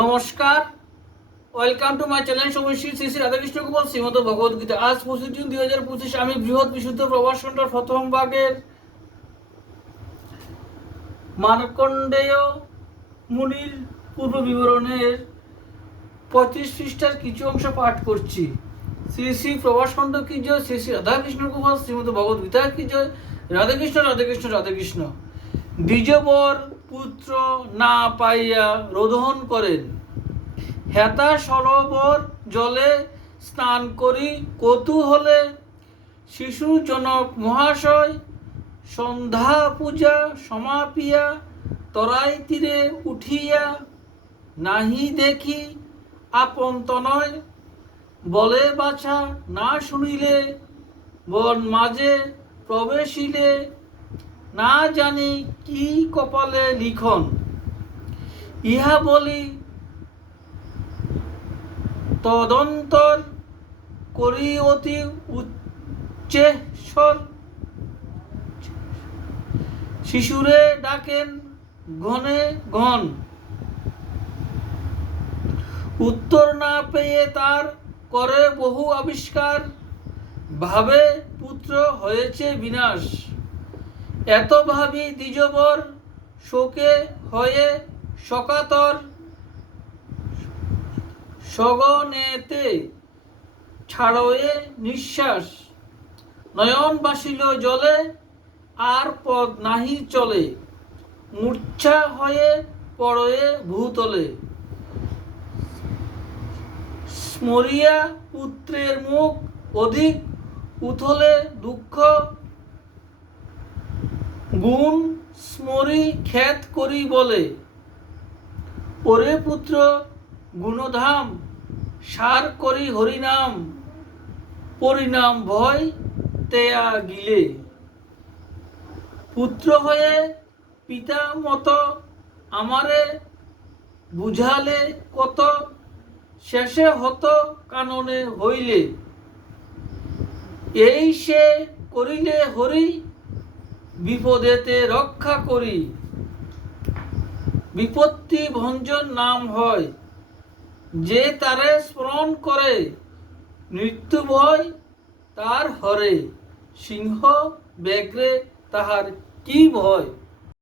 নমস্কার, welcome to my channel সমশ্রী শ্রী শ্রী রাধাকৃষ্ণ গোপাল শ্রীমদ ভগবদ গীতা। আজ 25 জুন 2025 আমি বৃহৎ বিশুদ্ধ প্রভাষণটার প্রথম ভাগের মার্কণ্ডেয় মুনির পূর্ব বিবরণের 35 পৃষ্ঠার কিছু অংশ পাঠ করছি। শ্রী শ্রী প্রভাষণ্ড কি জয়, শ্রী শ্রী রাধাকৃষ্ণ গোপাল শ্রীমদ ভগবদ গীতা কি জয়। রাধাকৃষ্ণ রাধাকৃষ্ণ রাধাকৃষ্ণ। দ্বিজবর পুত্র না পাইয়া রোদন করেন, হেতা সরোবর জলে স্নান করি কৌতূহলে। শিশুর জনক মহাশয় সন্ধ্যা পূজা সমাপিয়া তরাই তীরে উঠিয়া নাহি দেখি আপন তনয়। বলে বাছা না শুনিলে বন মাঝে প্রবেশিলে, না জানি কি কপালে লিখন। ইহা বলি তদন্তর করি অতি উচ্চেশ্বর। শিশুরে ডাকেন ঘনে ঘন, উত্তর না পেয়ে তার করে বহু আবিষ্কার। ভাবে পুত্র হয়েছে বিনাশ, এত ভাবি দ্বিজবর শোকে হয়ে শকাতর। সগনেতে ছাড়য়ে নিঃশ্বাস, নয়ন বাসিল জলে আর পদ নাহি চলে। মূর্ছা হয়ে পড়য়ে ভূতলে, স্মরিয়া পুত্রের মুখ অধিক উথলে দুঃখ। গুণ স্মরি খ্যাত করি বলে, ওরে পুত্র গুণধাম সার করি হরিনাম। পরিণাম ভয় তেয়া গিলে, পুত্র হয়ে পিতা মত আমারে বুঝালে কত। শেষে হত কাননে হইলে, এই সে করিলে হরি বিপদেতে রক্ষা করি। বিপত্তি ভঞ্জন নাম হয়, যে তারে স্মরণ করে মৃত্যু ভয় তার হরে। সিংহ ব্যাঘ্রে তাহার কি ভয়।